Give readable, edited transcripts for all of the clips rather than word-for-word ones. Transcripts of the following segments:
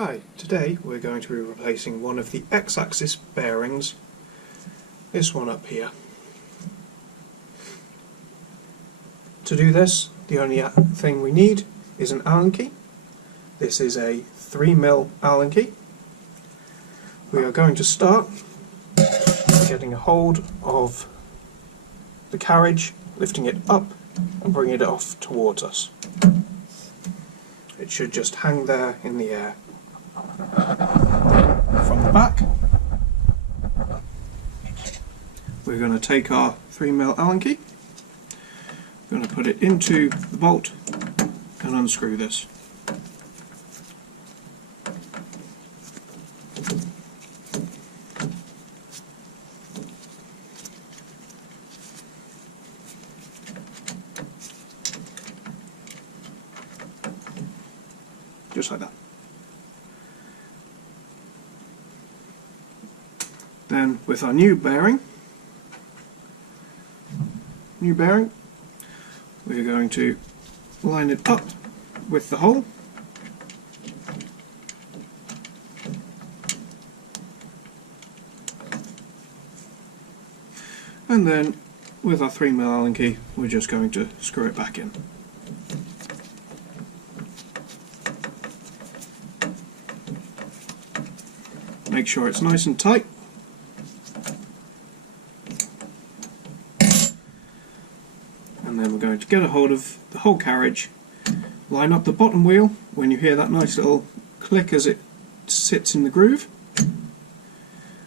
Hi, today we're going to be replacing one of the X-axis bearings, this one up here. To do this, the only thing we need is an Allen key. This is a 3mm Allen key. We are going to start by getting a hold of the carriage, lifting it up and bringing it off towards us. It should just hang there in the air. From the back, we're going to take our 3mm Allen key, we're going to put it into the bolt and unscrew this. Just like that. Then with our new bearing, we're going to line it up with the hole. And then with our 3mm Allen key, we're just going to screw it back in. Make sure it's nice and tight. And then we're going to get a hold of the whole carriage, line up the bottom wheel when you hear that nice little click as it sits in the groove,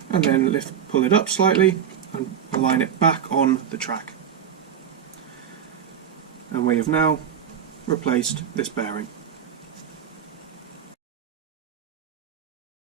and then pull it up slightly and align it back on the track. And we have now replaced this bearing.